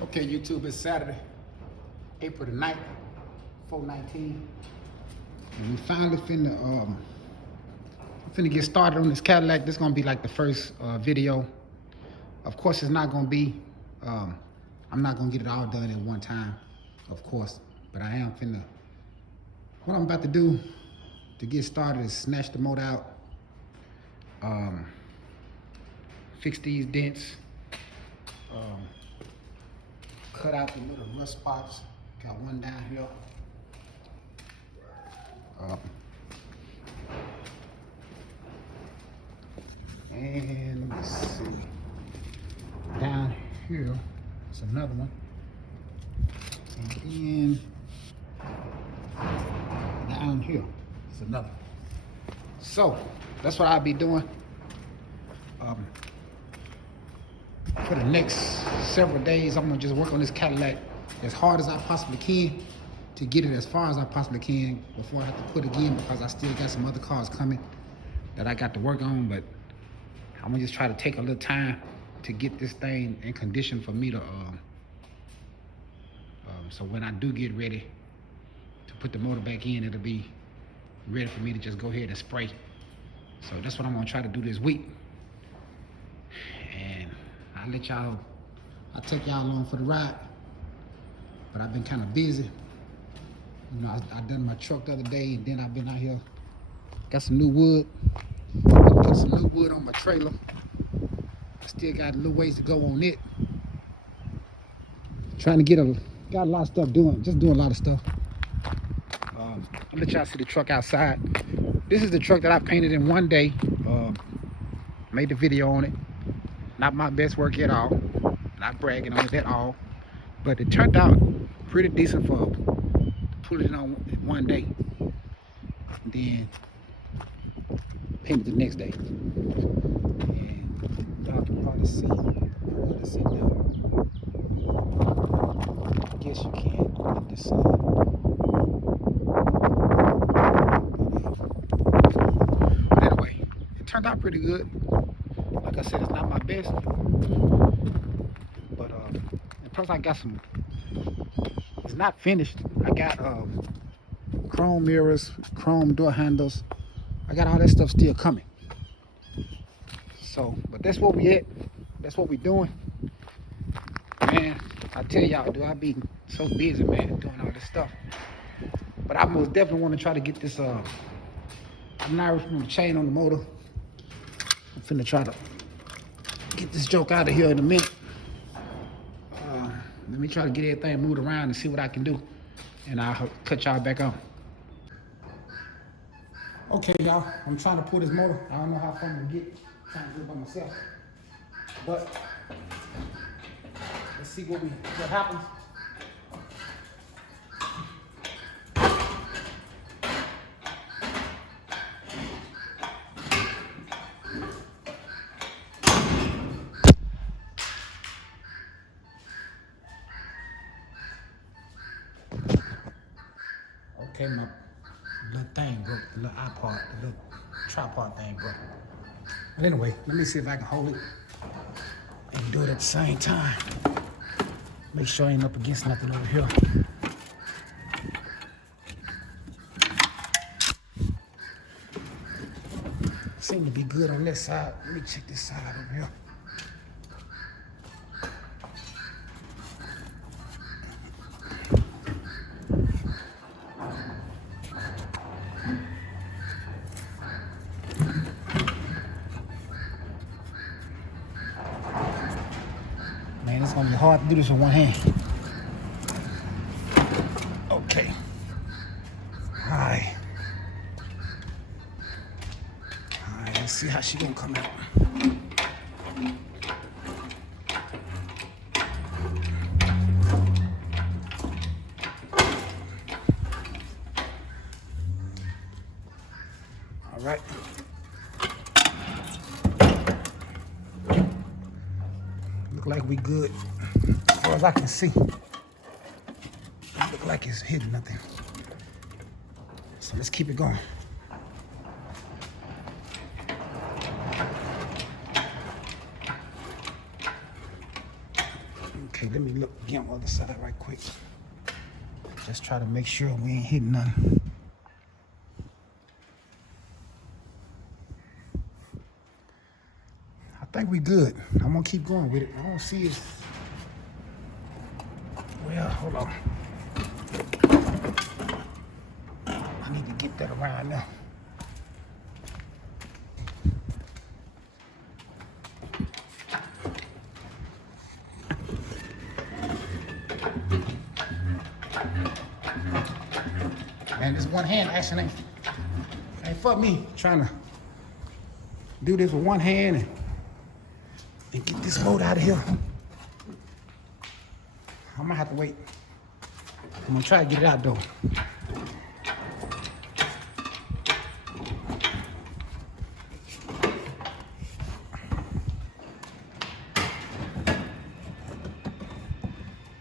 Okay, YouTube, it's Saturday, April the 9th, 4/19. And we finally finna get started on this Cadillac. This is gonna be like the first video. Of course, it's not gonna be, I'm not gonna get it all done at one time, of course, but I am finna, what I'm about to do to get started is snatch the motor out, fix these dents, cut out the little rust spots. Got one down here. And let me see. Down here is another one. And then down here is another one. So that's what I'll be doing. For the next several days, I'm gonna just work on this Cadillac as hard as I possibly can to get it as far as I possibly can before I have to put it again, because I still got some other cars coming that I got to work on. But I'm gonna just try to take a little time to get this thing in condition for me to, so when I do get ready to put the motor back in, it'll be ready for me to just go ahead and spray. So that's what I'm gonna try to do this week. And I'll take y'all along for the ride. But I've been kind of busy. You know, I done my truck the other day, and then I've been out here, got some new wood. Put some new wood on my trailer. I still got a little ways to go on it. Trying to got a lot of stuff doing, just doing a lot of stuff. I'll let y'all see the truck outside. This is the truck that I painted in one day. Made the video on it. Not my best work at all. Not bragging on it at all. But it turned out pretty decent for putting it on one day. And then painted the next day. And y'all can probably see the pearl that's in there. I guess you can on this side. But anyway, it turned out pretty good. Like I said, it's not my best. But and plus I got some, it's not finished. I got chrome mirrors, chrome door handles. I got all that stuff still coming. So, but that's what we at. That's what we doing. Man, I tell y'all, do I be so busy, man, doing all this stuff. But I most definitely want to try to get this Irish from the chain on the motor. I'm finna try to get this joke out of here in a minute. Let me try to get everything moved around and see what I can do. And I'll cut y'all back on. Okay, y'all, I'm trying to pull this motor. I don't know how far I'm gonna get, trying to do it by myself. But let's see what happens. Okay, my little thing broke, the little iPod, the little tripod thing broke. But anyway, let me see if I can hold it and do it at the same time. Make sure I ain't up against nothing over here. Seem to be good on this side. Let me check this side over here. Man, it's gonna be hard to do this in one hand. Okay. Alright, let's see how she gonna come out. Alright. Look like we good as far as I can see. Look like it's hitting nothing. So let's keep it going. Okay, let me look again on the other side right quick. Just try to make sure we ain't hitting nothing. I think we good. I'm gonna keep going with it. I don't see it. Well, hold on. I need to get that around now. Man, this one hand action ain't for me. Trying to do this with one hand and get this boat out of here. I might have to wait. I'm gonna try to get it out though.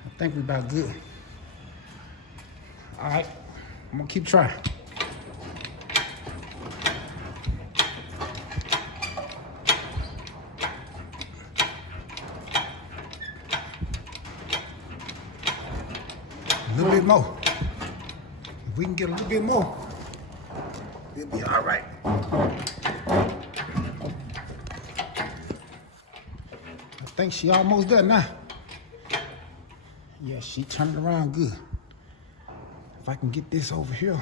I think we're about good. All right, I'm gonna keep trying. A little bit more. If we can get a little bit more, it'll be all right. I think she almost done now. Yeah, she turned around good. If I can get this over here,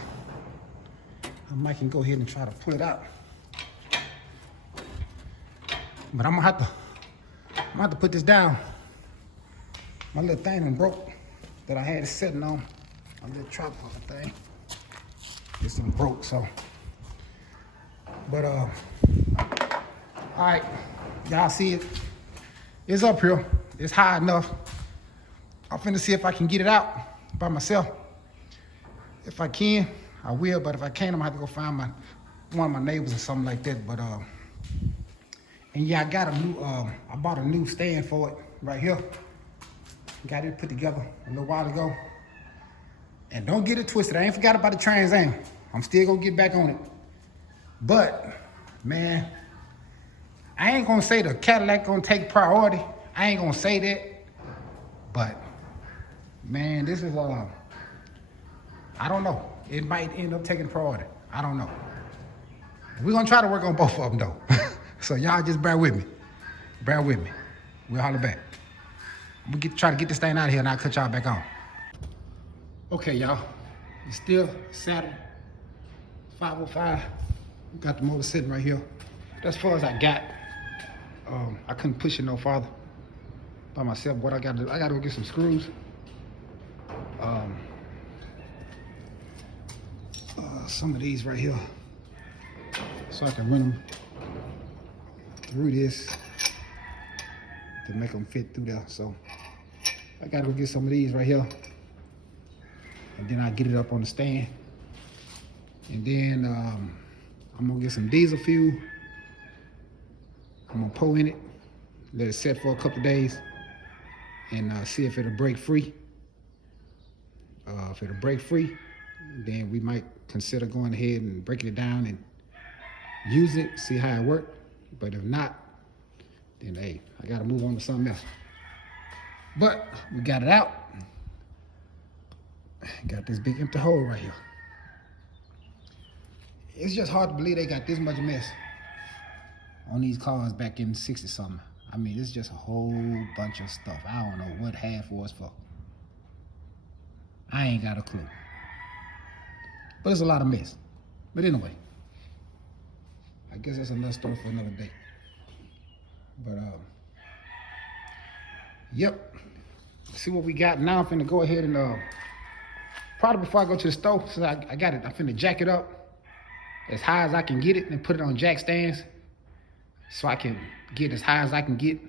I might can go ahead and try to pull it out. But I'm gonna have to put this down. My little thing done broke that I had it sitting on. My little tripod thing. It's done broke, so. But all right, y'all see it. It's up here. It's high enough. I'm finna see if I can get it out by myself. If I can, I will, but if I can't, I'm gonna have to go find one of my neighbors or something like that. But and yeah, I got a new I bought a new stand for it right here. Got it put together a little while ago. And don't get it twisted. I ain't forgot about the Trans Am. I'm still gonna get back on it. But man, I ain't gonna say the Cadillac gonna take priority. I ain't gonna say that. But man, this is I don't know. It might end up taking priority. I don't know. We're gonna try to work on both of them though. So y'all just bear with me. Bear with me. We'll holler back. We try to get this thing out of here and I'll cut y'all back on. Okay, y'all. It's still Saturday, 5:05. We got the motor sitting right here. That's as far as I got. I couldn't push it no farther by myself. What I gotta do, I gotta go get some screws. Some of these right here, so I can run them through this to make them fit through there. So I gotta go get some of these right here, and then I get it up on the stand. And then I'm gonna get some diesel fuel. I'm gonna pour in it, let it set for a couple days, and see if it'll break free. If it'll break free, then we might consider going ahead and breaking it down and use it, see how it works. But if not, then hey, I gotta move on to something else. But we got it out. Got this big empty hole right here. It's just hard to believe they got this much mess on these cars back in 60 something. I mean, it's just a whole bunch of stuff. I don't know what half was for. I ain't got a clue. But it's a lot of mess. But anyway, I guess that's another story for another day. But yep. See what we got now. I'm finna go ahead and probably before I go to the store, since I got it, I'm finna jack it up as high as I can get it and put it on jack stands so I can get as high as I can get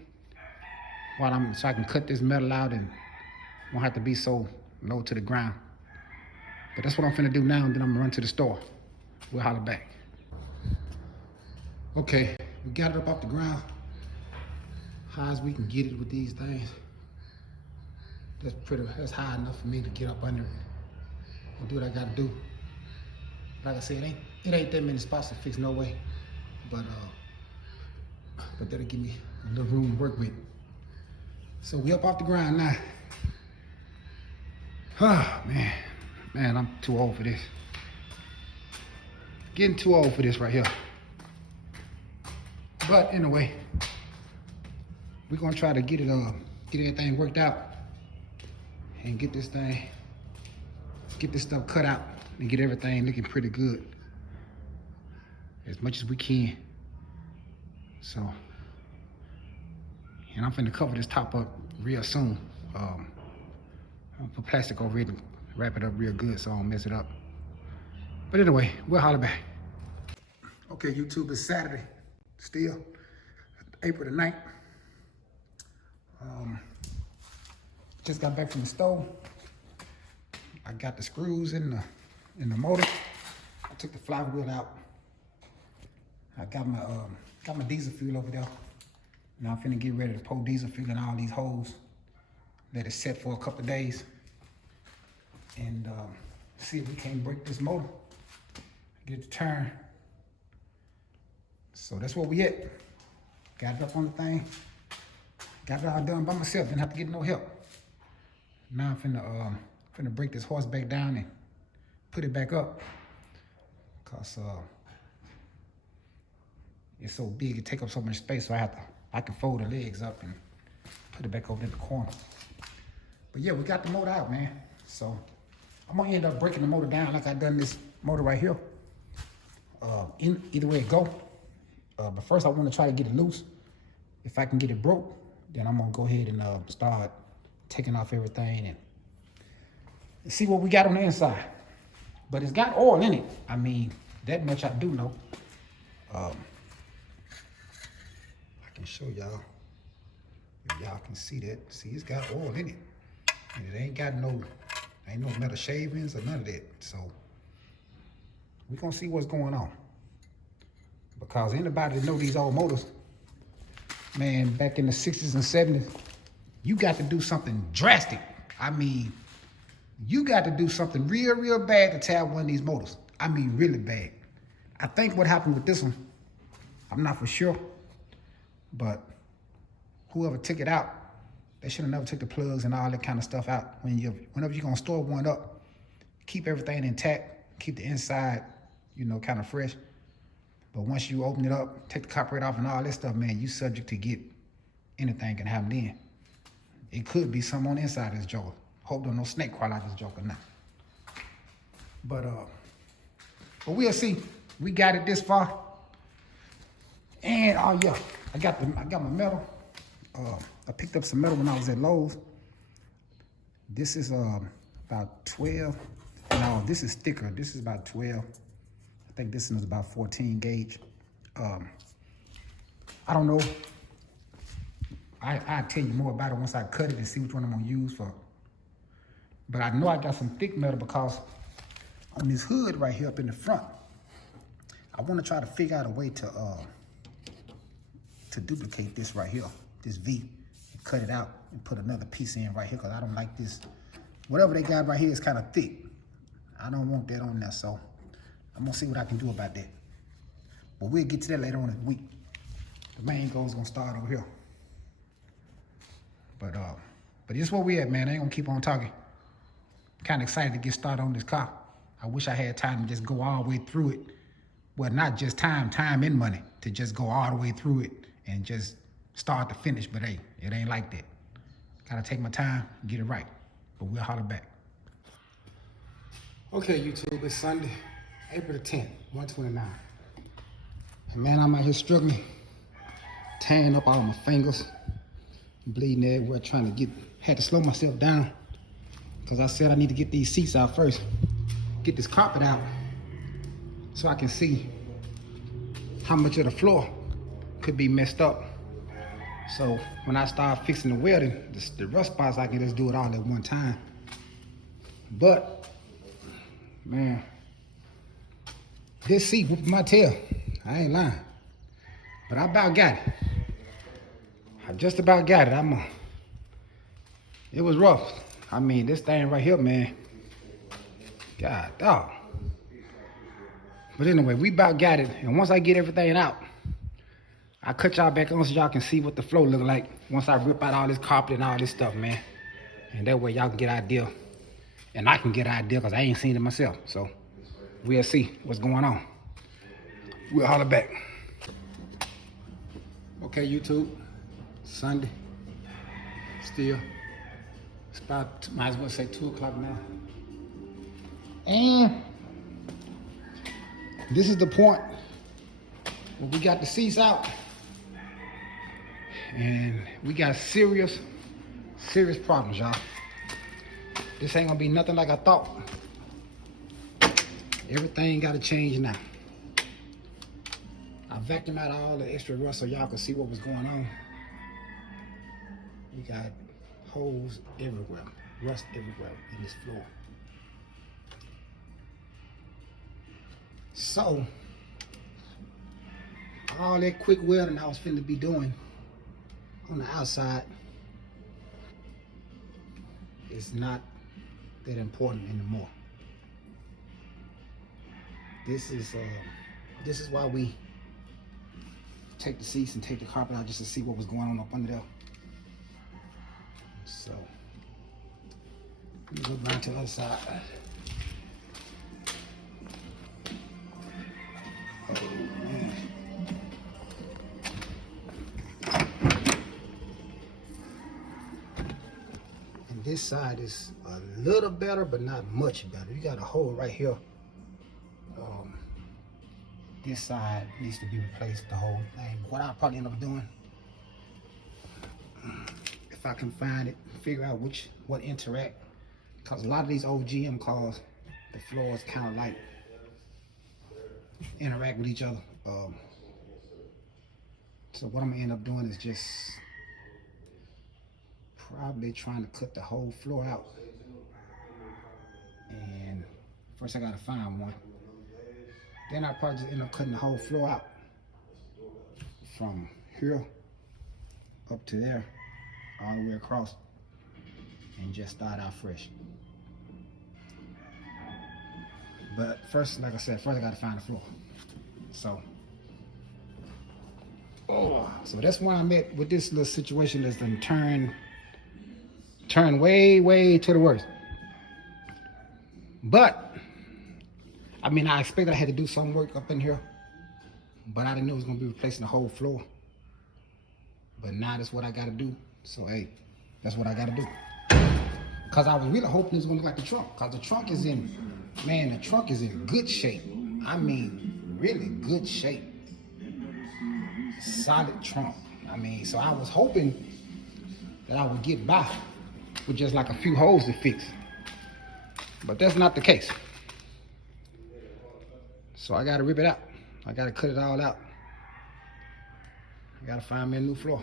so I can cut this metal out and won't have to be so low to the ground. But that's what I'm finna do now, and then I'm gonna run to the store. We'll holler back. Okay, we got it up off the ground, high as we can get it with these things. That's high enough for me to get up under it and do what I gotta do. Like I said, it ain't that many spots to fix, no way. But that'll give me a little room to work with. So we up off the ground now. Oh, man. Man, I'm too old for this. Getting too old for this right here. But anyway, we're gonna try to get everything worked out and get this stuff cut out and get everything looking pretty good as much as we can. So, and I'm finna cover this top up real soon. I'm gonna put plastic over it and wrap it up real good so I don't mess it up. But anyway, we'll holler back. Okay, YouTube, it's Saturday still, April the 9th. Just got back from the store. I got the screws in the motor. I took the flywheel out. I got my diesel fuel over there. Now I'm finna get ready to pour diesel fuel in all these holes. Let it set for a couple of days. And see if we can't break this motor. Get it to turn. So that's where we at. Got it up on the thing. Got it all done by myself, didn't have to get no help. Now I'm finna break this horse back down and put it back up. Cause it's so big, it take up so much space, so I can fold the legs up and put it back over in the corner. But yeah, we got the motor out, man. So I'm gonna end up breaking the motor down like I done this motor right here. Either way it go. But first I wanna try to get it loose. If I can get it broke, then I'm gonna go ahead and start taking off everything and see what we got on the inside. But it's got oil in it. I mean, that much I do know. I can show y'all if y'all can see that. See, it's got oil in it. And it ain't got ain't no metal shavings or none of that. So we're gonna see what's going on. Because anybody that know these old motors, man, back in the 60s and 70s, you got to do something drastic. I mean, you got to do something real, real bad to tear one of these motors. I mean, really bad. I think what happened with this one, I'm not for sure, but whoever took it out, they should have never took the plugs and all that kind of stuff out. Whenever you're gonna store one up, keep everything intact, keep the inside, kind of fresh. But once you open it up, take the carburetor off and all that stuff, man, you subject to get anything can happen then. It could be something on the inside of this joker. Hope there's no snake crawl out of this joker now. But we'll see. We got it this far. And oh yeah, I got my metal. I picked up some metal when I was at Lowe's. This is about 12. No, this is thicker. This is about 12. I think this one is about 14 gauge. I don't know. I'll tell you more about it once I cut it and see which one I'm gonna use for. But I know I got some thick metal because on this hood right here up in the front, I wanna try to figure out a way to duplicate this right here, this V, and cut it out and put another piece in right here because I don't like this. Whatever they got right here is kind of thick. I don't want that on there, so I'm gonna see what I can do about that. But we'll get to that later on in the week. The main goal is gonna start over here. But this is where we at, man. I ain't gonna keep on talking. Kind of excited to get started on this car. I wish I had time to just go all the way through it. Well, not just time and money, to just go all the way through it and just start to finish. But hey, it ain't like that. Gotta take my time, get it right. But we'll holler back. Okay, YouTube, it's Sunday, April the 10th, 129. And man, I'm out here struggling, tearing up all my fingers, bleeding everywhere, trying to had to slow myself down because I said I need to get these seats out first, get this carpet out so I can see how much of the floor could be messed up. So when I start fixing the welding, the rust spots, I can just do it all at one time. But man, this seat whooped my tail. I ain't lying. But I about got it. I just about got it. It was rough. I mean, this thing right here, man. God dog. But anyway, we about got it. And once I get everything out, I'll cut y'all back on so y'all can see what the flow look like once I rip out all this carpet and all this stuff, man. And that way y'all can get an idea. And I can get an idea because I ain't seen it myself. So we'll see what's going on. We'll holler back. Okay, YouTube. Sunday. Still. It's about, might as well say 2 o'clock now. And this is the point where we got the seats out. And we got serious problems, y'all. This ain't gonna be nothing like I thought. Everything gotta change now. I vacuumed out all the extra rust so y'all could see what was going on. We got holes everywhere, rust everywhere in this floor. So, all that quick welding I was finna be doing on the outside is not that important anymore. This is why we take the seats and take the carpet out, just to see what was going on up under there. So, let me go around to the other side. Oh, man. And this side is a little better, but not much better. You got a hole right here. This side needs to be replaced, the whole thing. What I'll probably end up doing, if I can find it, figure out what interact, because a lot of these old GM cars, the floors kind of like interact with each other. So what I'm gonna end up doing is just probably trying to cut the whole floor out. And first I gotta find one. Then I'll probably just end up cutting the whole floor out from here up to there, all the way across, and just start out fresh. But first, like I said, first I gotta find the floor. So that's where I'm at with this little situation that's been turned way to the worst. But I mean, I expected I had to do some work up in here, but I didn't know it was gonna be replacing the whole floor. But now that's what I gotta do. So hey, that's what I gotta do. Cause I was really hoping it was gonna look like the trunk. Cause the trunk is in good shape. I mean, really good shape. Solid trunk. I mean, so I was hoping that I would get by with just like a few holes to fix. But that's not the case. So I gotta rip it out. I gotta cut it all out. I gotta find me a new floor.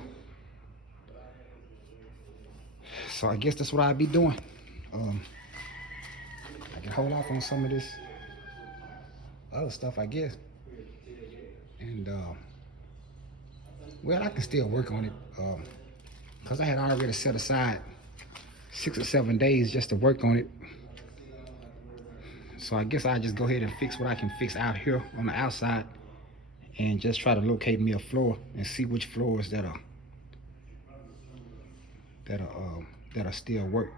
So I guess that's what I'll be doing. I can hold off on some of this other stuff, I guess. And well, I can still work on it. Cause I had already set aside 6 or 7 days just to work on it. So I guess I'll just go ahead and fix what I can fix out here on the outside and just try to locate me a floor and see which floors that'll still work.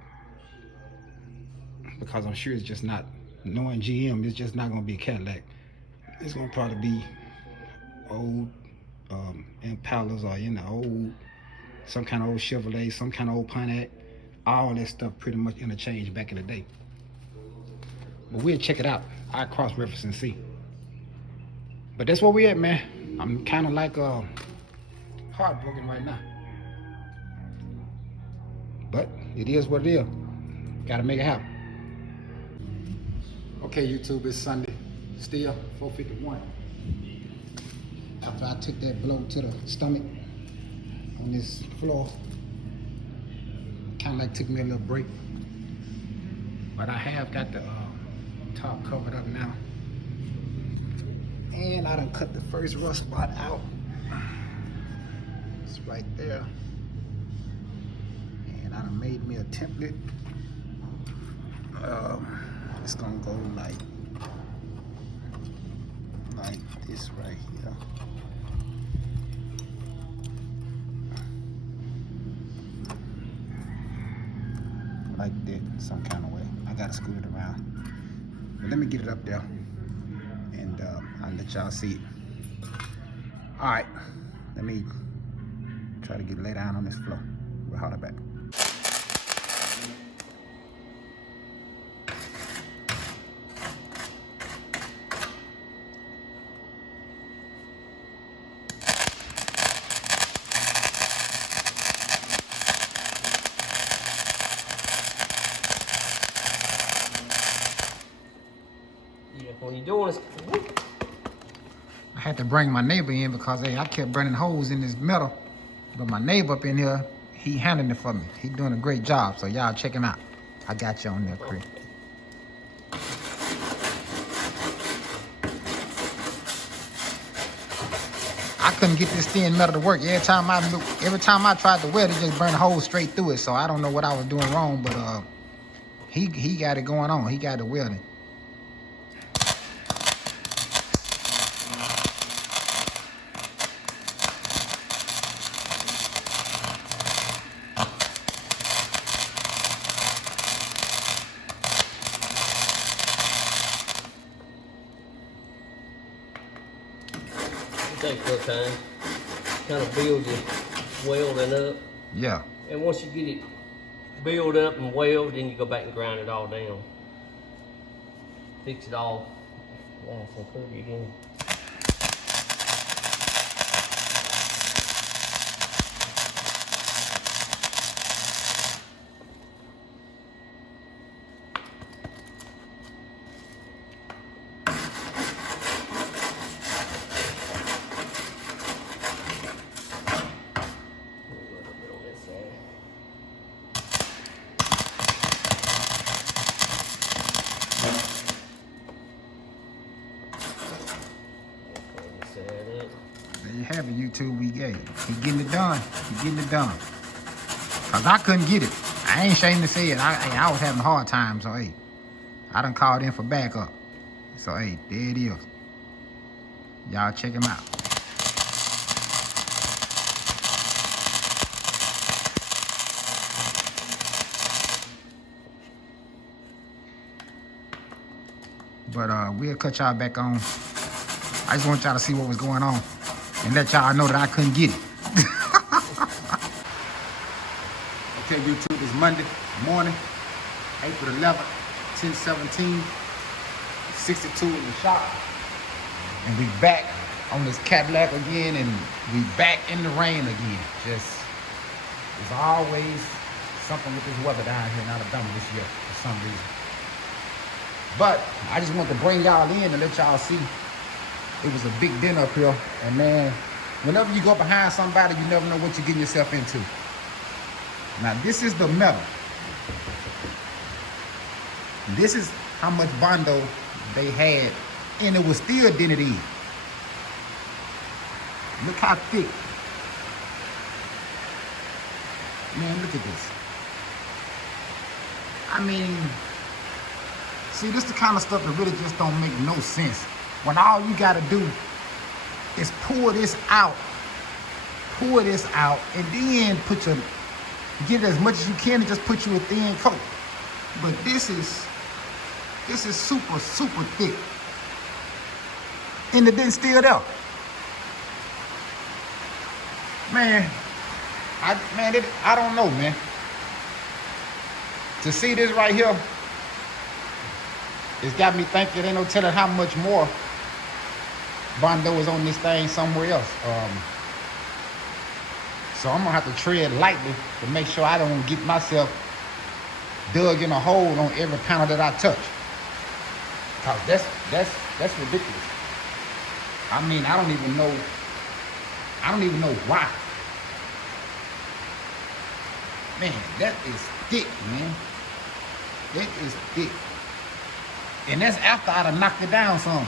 Because I'm sure it's just not, knowing GM, it's just not gonna be a Cadillac. It's gonna probably be old Impalas, or old, some kind of old Chevrolet, some kind of old Pontiac. All that stuff pretty much interchanged back in the day. But we'll check it out. I'll cross-reference and see. But that's where we at, man. I'm kind of like heartbroken right now. But it is what it is. Gotta make it happen. Okay, YouTube, it's Sunday. Still 4:51. After I took that blow to the stomach on this floor, kind of like took me a little break. But I have got the top covered up now. And I done cut the first rust spot out. It's right there. And I done made me a template. It's gonna go like this right here. like that some kind of way. I gotta screw it around. But let me get it up there, and I'll let y'all see it. All right, let me try to get lay down on this floor. We'll holler back. Yeah, when you're doing this, I had to bring my neighbor in because hey, I kept burning holes in this metal. But my neighbor up in here, he handling it for me. He doing a great job. So y'all check him out. I got you on there, Chris. I couldn't get this thin metal to work. Every time I tried to weld it, just burned a hole straight through it. So I don't know what I was doing wrong, but he got it going on. He got the welding. it takes a little time. Kind of build your welding up. Yeah. And once you get it built up and weld, then you go back and grind it all down. Fix it all. Nice and pretty again. There you have it, YouTube. He getting it done. He getting it done. Cause I couldn't get it. I ain't ashamed to say it. I was having a hard time. So hey, I done called in for backup. So hey, there it is. Y'all check him out. But we'll cut y'all back on. I just want y'all to see what was going on and let y'all know that I couldn't get it. I tell YouTube it's Monday morning, April 11th, 10/17, 62 in the shop. And we back on this Cadillac again, and we back in the rain again. Just, there's always something with this weather down here in Alabama this year for some reason. But I just want to bring y'all in and let y'all see it was a big dinner up here. And man, whenever you go behind somebody, you never know what you're getting yourself into. Now this is the metal. This is how much Bondo they had, and it was still dented in. Look how thick. Man, look at this. I mean, see, this is the kind of stuff that really just don't make no sense. When all you gotta do is pour this out, and then get it as much as you can and just put you a thin coat. But this is super, super thick. And it didn't still there. Man, I don't know, man. To see this right here, it's got me thinking, ain't no telling how much more Bondo is on this thing somewhere else. So I'm gonna have to tread lightly to make sure I don't get myself dug in a hole on every panel that I touch. Cause that's ridiculous. I mean, I don't even know why. Man, that is thick, man. That is thick. And that's after I done knocked it down some.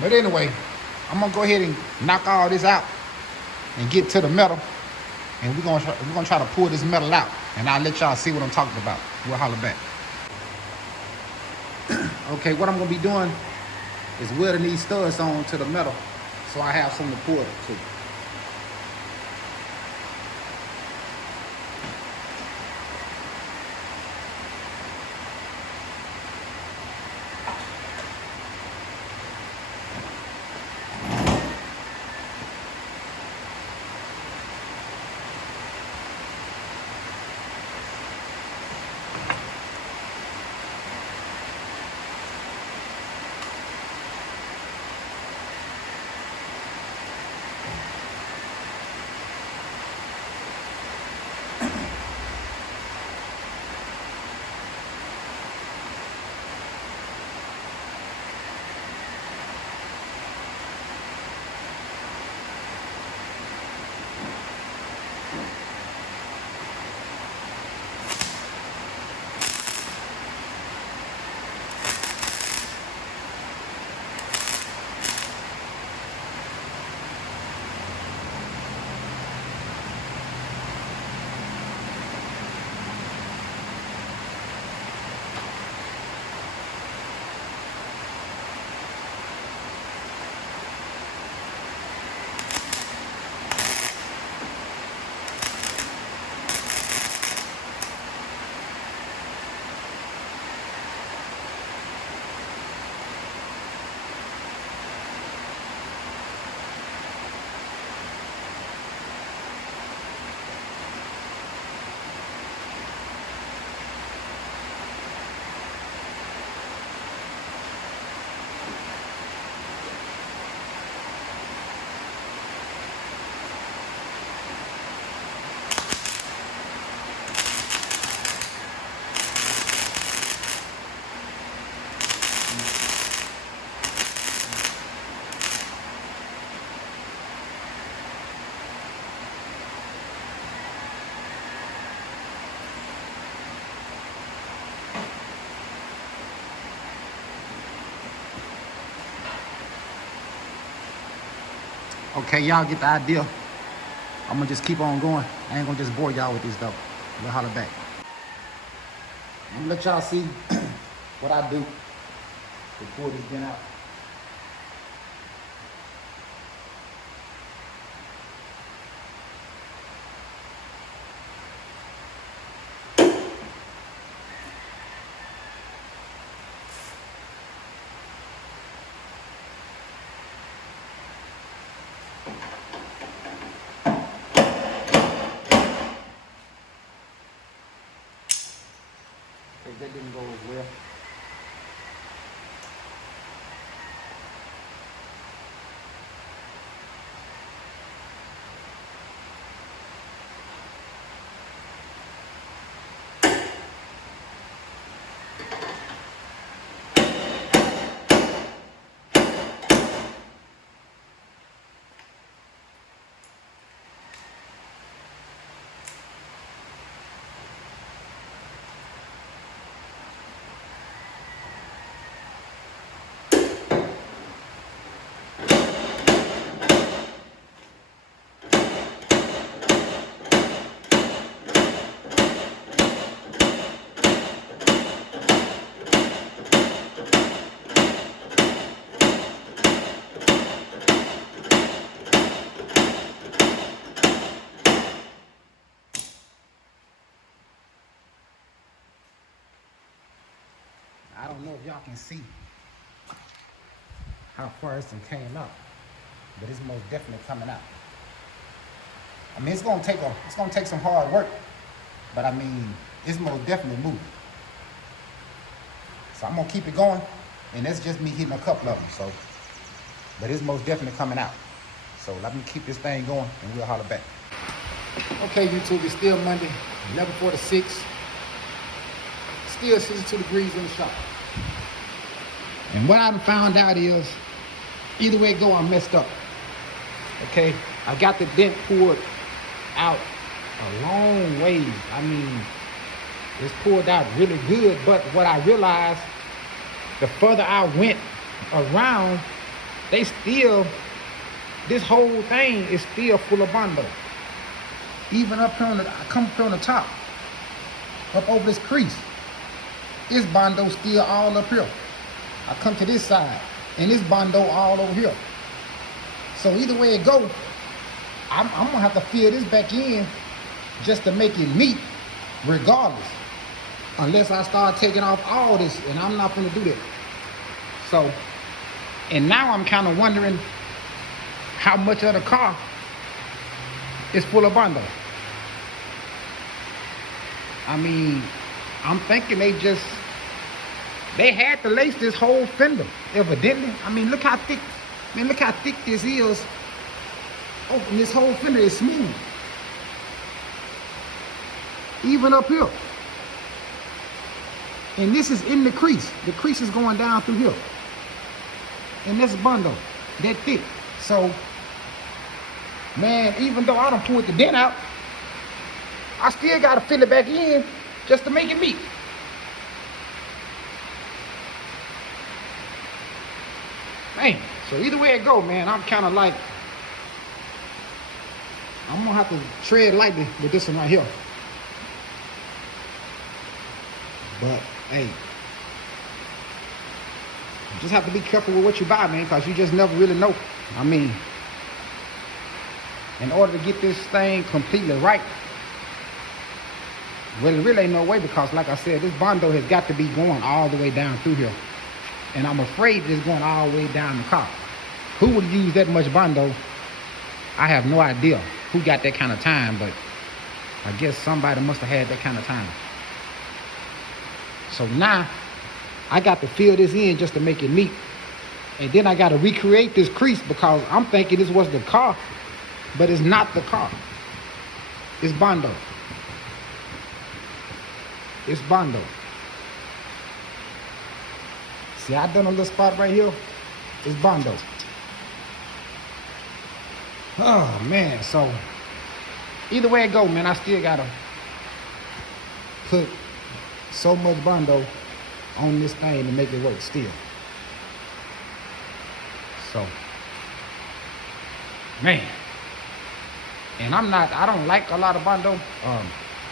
But anyway, I'm gonna go ahead and knock all this out and get to the metal. And we're gonna try to pull this metal out. And I'll let y'all see what I'm talking about. We'll holler back. Okay, what I'm gonna be doing is welding these studs on to the metal so I have something to pull it to. Okay, y'all get the idea. I'm gonna just keep on going. I ain't gonna just bore y'all with this though. We'll holler back. I'm gonna let y'all see what I do to pull this bin out. If that didn't go as well. I don't know if y'all can see how far this one came out, but it's most definitely coming out. I mean, it's gonna take some hard work, but I mean, it's most definitely moving. So I'm gonna keep it going, and that's just me hitting a couple of them. So, but it's most definitely coming out. So let me keep this thing going, and we'll holler back. Okay, YouTube, it's still Monday, 11:46. Still 62 degrees in the shop. And what I found out is, either way it go, I messed up. Okay, I got the dent pulled out a long ways. I mean, it's pulled out really good, but what I realized, the further I went around, this whole thing is still full of bondo. Even up here I come up here on the top, up over this crease, this bondo still all up here. I come to this side, and this bondo all over here. So either way it go, I'm gonna have to fill this back in just to make it meet, regardless. Unless I start taking off all this, and I'm not gonna do that. So, and now I'm kind of wondering how much of the car is full of bondo. I mean, I'm thinking they had to lace this whole fender, evidently. I mean, look how thick this is. Oh, and this whole fender is smooth. Even up here. And this is in the crease. The crease is going down through here. And that's bondo, that thick. So, man, even though I done pulled the dent out, I still gotta fill it back in just to make it meet. Man, so either way it go, man, I'm kind of like, I'm gonna have to tread lightly with this one right here. But hey, you just have to be careful with what you buy, man, because you just never really know. I mean, in order to get this thing completely right, well, it really ain't no way, because like I said, this bondo has got to be going all the way down through here. And I'm afraid it's going all the way down the car. Who would use that much bondo? I have no idea who got that kind of time, but I guess somebody must have had that kind of time. So now, I got to fill this in just to make it neat. And then I got to recreate this crease, because I'm thinking this was the car, but it's not the car. It's bondo. It's bondo. See, I done a little spot right here. It's bondo. Oh, man. So, either way it go, man, I still got to put so much bondo on this thing to make it work still. So, man. And I don't like a lot of Bondo.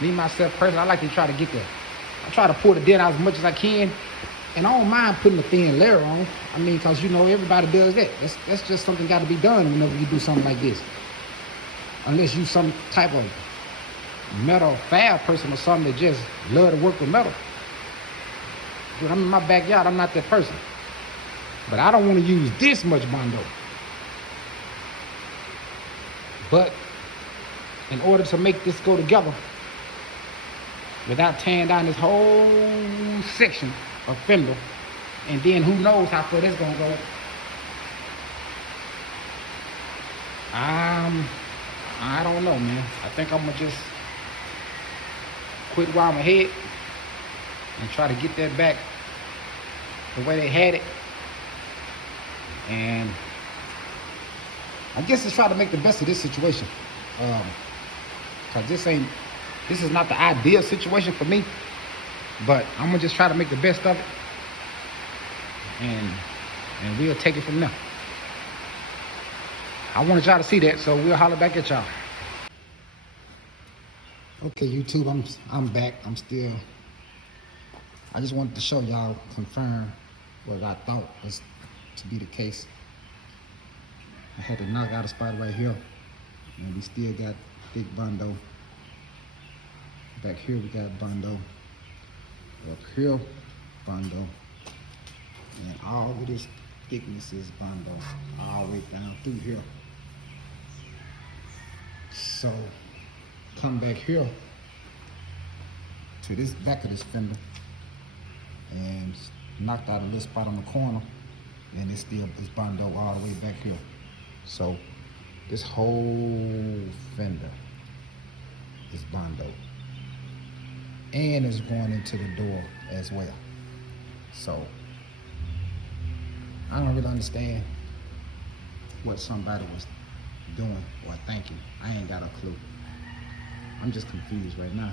Me, myself, personally, I like to try to get there. I try to pull the dent out as much as I can. And I don't mind putting a thin layer on. I mean, because, you know, everybody does that. That's just something got to be done whenever you do something like this. Unless you some type of metal fab person or something that just love to work with metal. Dude, I'm in my backyard. I'm not that person. But I don't want to use this much Bondo. But in order to make this go together, without tearing down this whole section of fender, and then who knows how far that's gonna go, I don't know, man. I think I'm gonna just quit while I'm ahead and try to get that back the way they had it. And I guess just try to make the best of this situation. Cause this is not the ideal situation for me, but I'm gonna just try to make the best of it, and we'll take it from there. I wanted y'all to see that, so we'll holler back at y'all. Okay, YouTube, I'm back. I just wanted to show y'all, confirm what I thought was to be the case. I had to knock out a spot right here, and we still got thick Bondo. Back here we got Bondo. Up here, Bondo. And all of this thickness is Bondo, all the way down through here. So, come back here to this back of this fender and knocked out a little spot on the corner, and it's still this Bondo all the way back here. So this whole fender is Bondo, and it's going into the door as well. So I don't really understand what somebody was doing or thinking. I ain't got a clue. I'm just confused right now.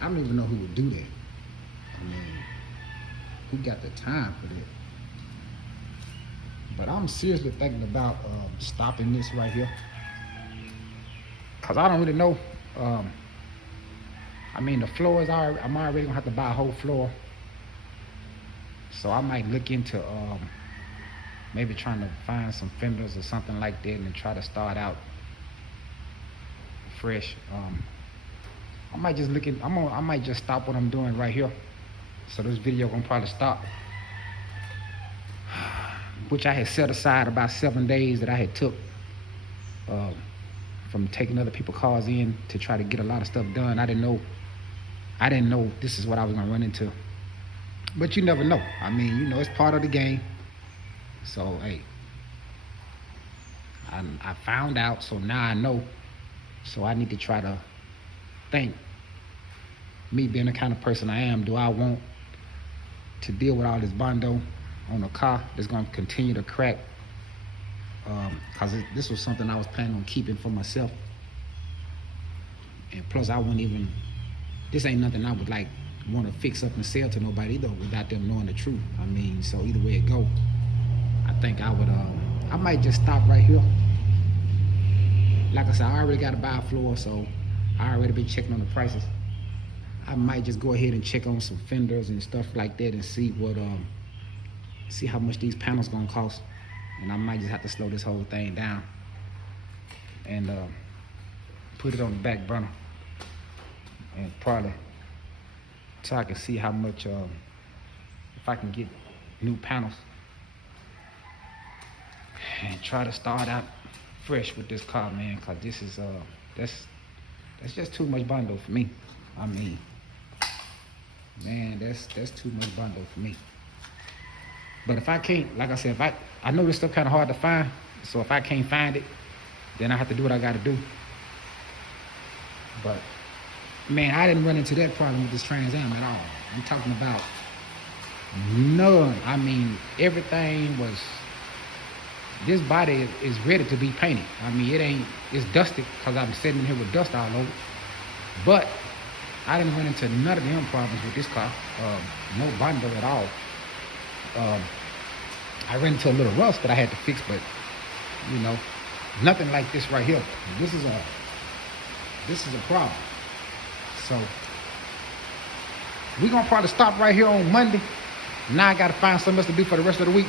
I don't even know who would do that. I mean, who got the time for that? But I'm seriously thinking about stopping this right here, cause I don't really know. I mean, the floor is already, I'm already gonna have to buy a whole floor. So I might look into maybe trying to find some fenders or something like that and try to start out fresh. I might just I might just stop what I'm doing right here. So this video gonna probably stop. Which I had set aside about 7 days that I had took from taking other people's cars in to try to get a lot of stuff done. I didn't know this is what I was gonna run into. But you never know. I mean, you know, it's part of the game. So hey, I found out, so now I know. So I need to try to think, me being the kind of person I am, do I want to deal with all this Bondo on a car that's gonna continue to crack? Cause this was something I was planning on keeping for myself. And plus I wouldn't even, this ain't nothing I would like want to fix up and sell to nobody either without them knowing the truth. I mean, so either way it go, I think I would, I might just stop right here. Like I said, I already got to buy a floor, so I already been checking on the prices. I might just go ahead and check on some fenders and stuff like that and see what, see how much these panels gonna cost. And I might just have to slow this whole thing down and put it on the back burner, and probably so I can see how much, if I can get new panels and try to start out fresh with this car, man, cause this is, that's just too much Bondo for me. I mean, man, that's too much Bondo for me. But if I can't, like I said, I know this stuff kind of hard to find, so if I can't find it, then I have to do what I gotta do. But man, I didn't run into that problem with this Trans Am at all. I'm talking about none. I mean, everything was, this body is ready to be painted. I mean, it's dusted because I'm sitting in here with dust all over. But I didn't run into none of them problems with this car. No Bondo at all. I ran into a little rust that I had to fix, but You know, nothing like this right here. This is a problem. So we're gonna probably stop right here on Monday. Now I gotta find something else to do for the rest of the week.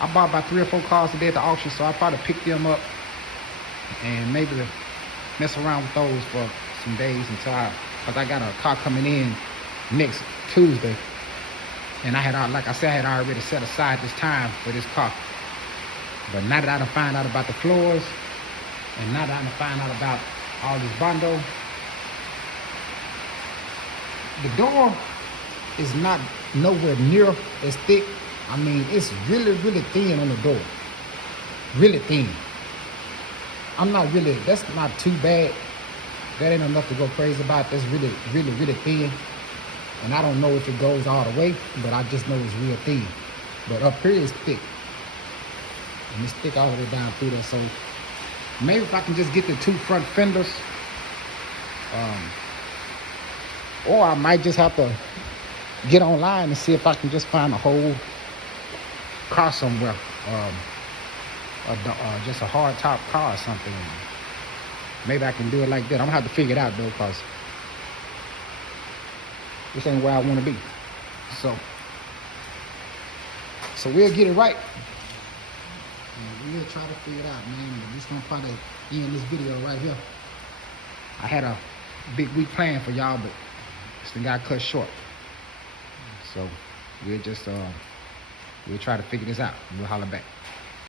I bought about 3 or 4 cars today at the auction, so I'll probably pick them up and maybe mess around with those for some days because I got a car coming in next Tuesday. And like I said, I had already set aside this time for this car. But now that I done find out about the floors, and now that I done find out about all this bondo, the door is not nowhere near as thick. I mean, it's really, really thin on the door. Really thin. That's not too bad. That ain't enough to go crazy about. That's really, really, really thin. And I don't know if it goes all the way, but I just know it's real thin. But up here it's thick. And it's thick all the way down through there. So maybe if I can just get the 2 front fenders, or I might just have to get online and see if I can just find a whole car somewhere, just a hard top car or something. Maybe I can do it like that. I'm gonna have to figure it out though, because this ain't where I want to be. So we'll get it right. And we'll try to figure it out, man. But this gonna probably end this video right here. I had a big week planned for y'all, but this thing got cut short. So we'll try to figure this out. We'll holler back.